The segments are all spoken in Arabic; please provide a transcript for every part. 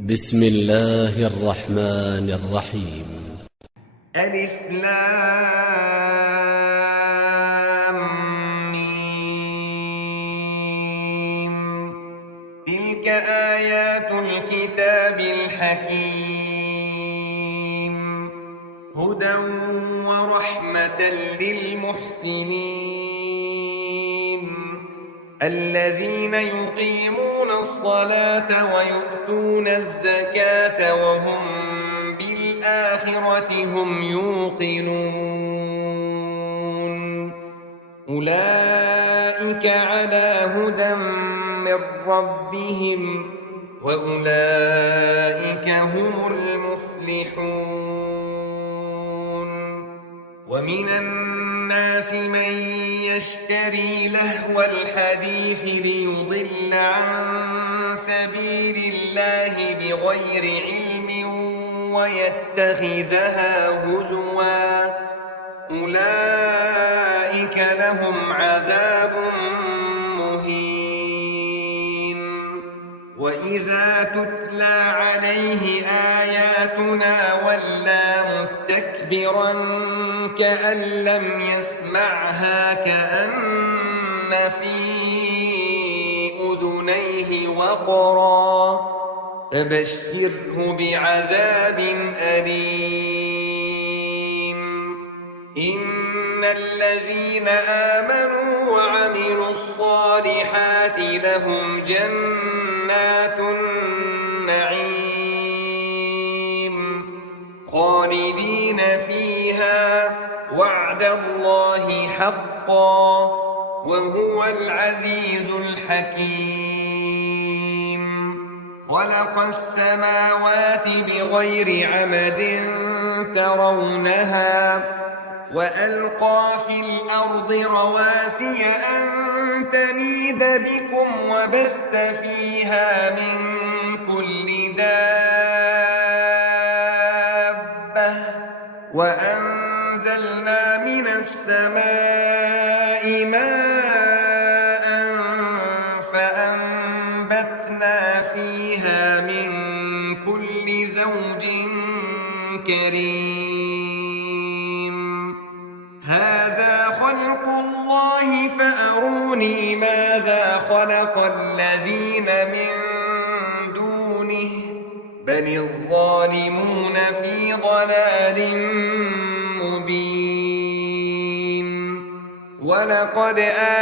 بسم الله الرحمن الرحيم. ألف لام ميم. تلك آيات الكتاب الحكيم، هدى ورحمة للمحسنين الذين يقيمون الصلاة ويؤتون الزكاة وهم بالآخرة هم يوقنون. أولئك على هدى من ربهم وأولئك هم المفلحون. ومن الناس من يشتري لهو الحديث ليضل عن سبيل الله بغير علم ويتخذها هزوا، أولئك لهم عذاب مهين. وإذا تتلى عليه آياتنا ولى مستكبرا كأن لم يسمعها كأن في أذنيه وقرا، فبشره بعذاب أليم. إن الذين آمنوا وعملوا الصالحات لهم جنات النعيم خالدين فيها، وعد الله حقا وهو العزيز الحكيم. خلق السماوات بغير عمد ترونها وألقى في الأرض رواسي أن تميد بكم وبث فيها من كل دابة، وأنزلنا من السماء ماء فأنبتنا فيها من كل زوج كريم. هذا خلق الله فأروني ماذا خلق الذين من دونه، بل الظالمون في ضلال مبين. ولقد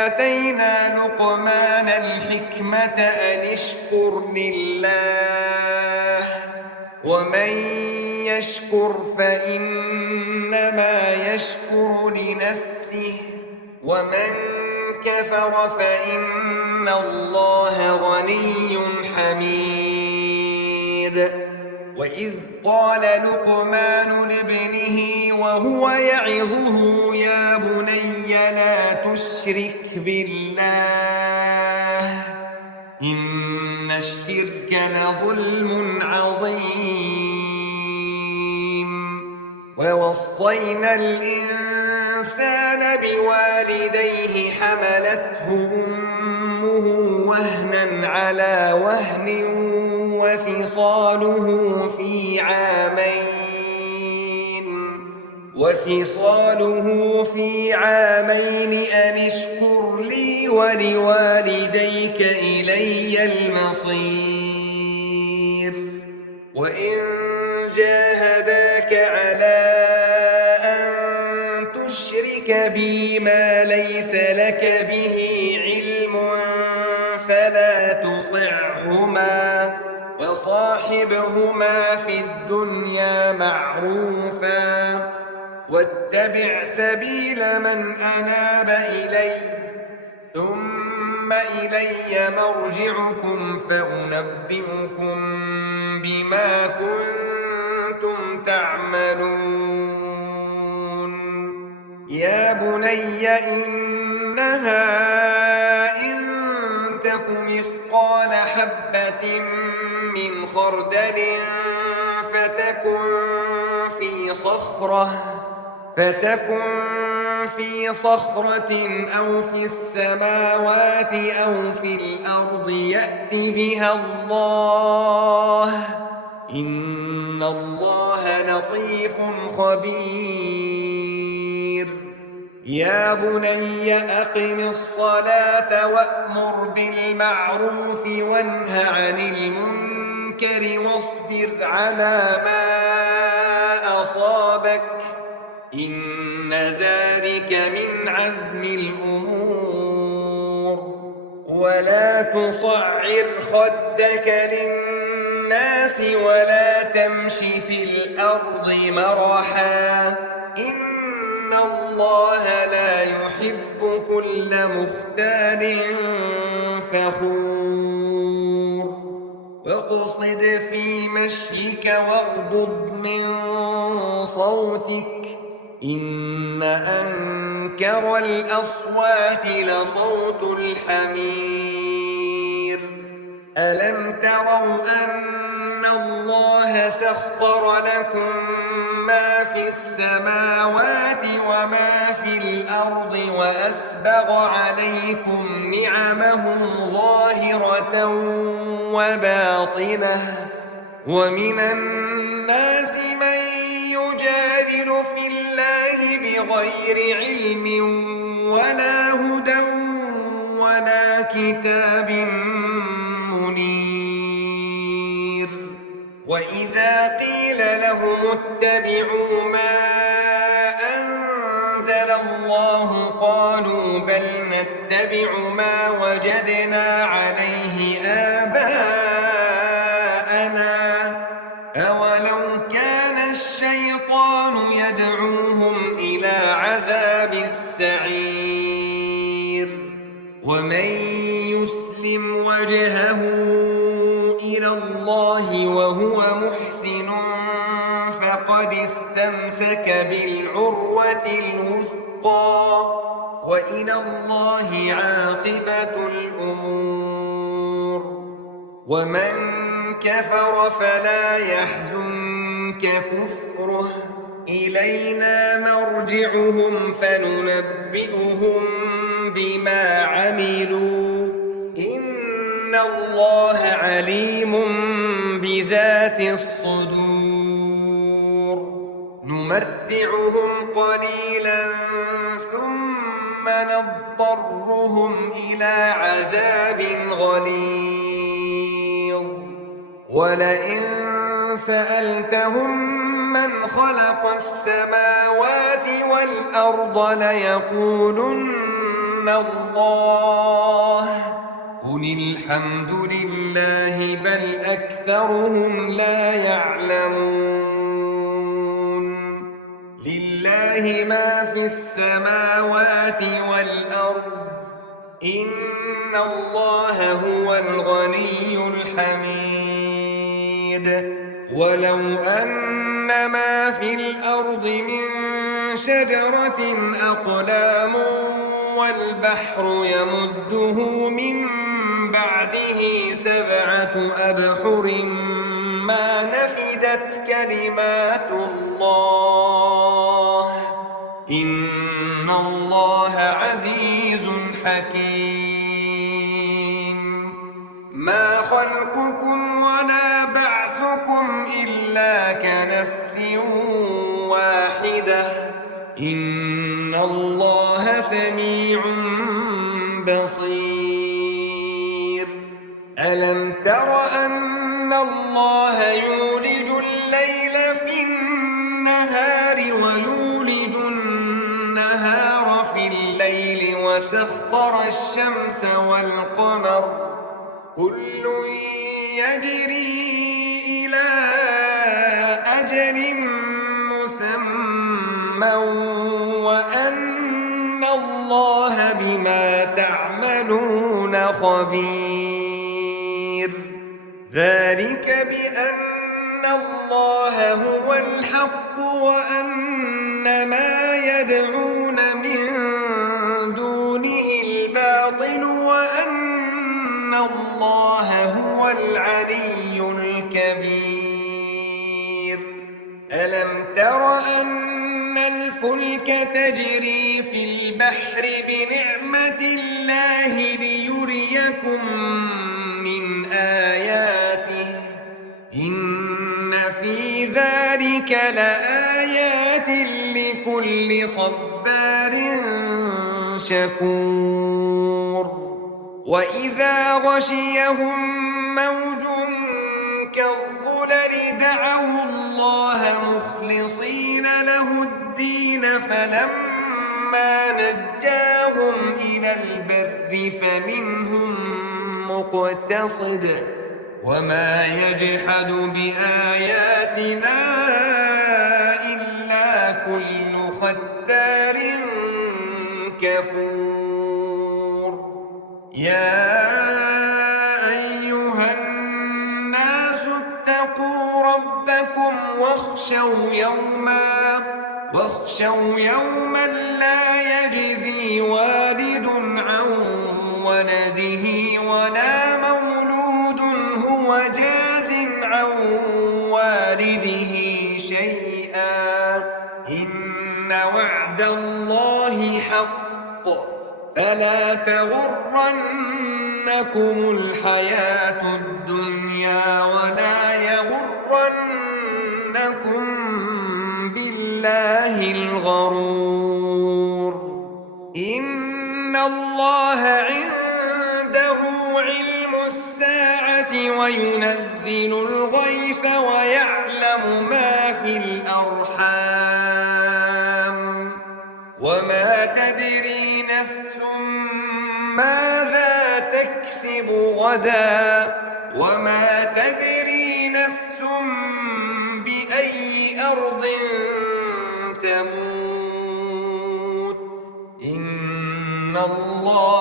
آتينا لقمان الحكمة أن اشكر لله، ومن يشكر فإنما يشكر لنفسه، ومن كفر فإن الله غني حميد. وإذ قال لقمان لابنه وهو يعظه يا بني لا تشرك بالله إن الشرك لظلم عظيم. ووصينا الإنسان بوالديه حملته أمه وهنا على وهن وفصاله في عامين أن اشكر لي ولوالديك إلي المصير. وإن جاهداك على أن تشرك بي ما ليس لك به علم فلا تطعهما، وصاحبهما في الدنيا معروفا، واتبع سبيل من أناب إلي، ثم إلي مرجعكم فأنبئكم بما كنتم تعملون. يا بني إنها إن تك مثقال حبة من خردل فتكن في صخرة أو في السماوات أو في الأرض يأت بها الله إن الله لطيف خبير يا بني أقم الصلاة وأمر بالمعروف وانه عن المنكر واصبر على ما أصابك إن ذلك من عزم الأمور ولا تصعر خدك للناس ولا تمش في الأرض مرحا إن الله لا يحب كل مختال فخور واقصد في مشيك واغضض من صوتك إن أنكر الأصوات لصوت الحمير ألم تروا أن الله سخر لكم ما في السماوات وما في الأرض وأسبغ عليكم نعمه ظاهرة وباطنة ومن الناس من يجادل في الله بغير علم ولا هدى ولا كتاب منير وإذا قيل لهم اتبعوا ما أنزل الله قالوا بل نتبع ما وجدنا عليه آباءنا أولو كان الشيطان يدعوهم إلى عذاب السعير ومن يسلم وجهه إلى الله وهو محسن فقد استمسك بالعروة الوثقى وإلى الله عاقبة الأمور ومن كفر فلا يحزنك كفره إلينا مرجعهم فننبئهم بما عملوا إن الله عليم بذات الصدور نمتعهم قليلا ثم نضطرهم إلى عذاب غليظ ولئن سألتهم من خلق السماوات والأرض ليقولن الله قل الحمد لله بل أكثرهم لا يعلمون لله ما في السماوات والأرض إن الله هو الغني الحميد ولو أن ما في الأرض من شجرة أقلام والبحر يمده من بعده 7 أبحر ما نفدت كلمات الله إن الله عزيز حكيم ما خلقكم ولا بعثكم إلا كنفس واحدة إن الله سميع بصير ألم تر أن الله يولج الليل في النهار ويولج النهار في الليل وسخر الشمس والقمر كل يجري إلى أجل مسمى وأن الله بما تعملون خبير ذلك بأن الله هو الحق وأن ما يدعون من دونه الباطل وأن الله هو العلي الكبير ألم تر أن الفلك تجري في البحر بنعمة الله ليريكم من آياته إن في ذلك لآيات لكل صبار شكور وإذا غشيهم موج كالظلل دعوا الله مخلصين له الدين فلما نجاهم إلى البر فمنهم مقتصد وما يجحد بآياتنا إلا كل ختار كفور يا أيها الناس اتقوا ربكم واخشوا يوما لا يجزي والد عن ولده ولا مولود هو جاز عن والده شيئا إن وعد الله حق فلا تغرنكم الحياة الدنيا ولا يغرنكم بالله الغرور إن الله عنده علم الساعة وينزل الغيث ويعلم ما في الأرحام وما تدري نفس ماذا تكسب غدا وما تدري نفس بأي أرض تموت إن الله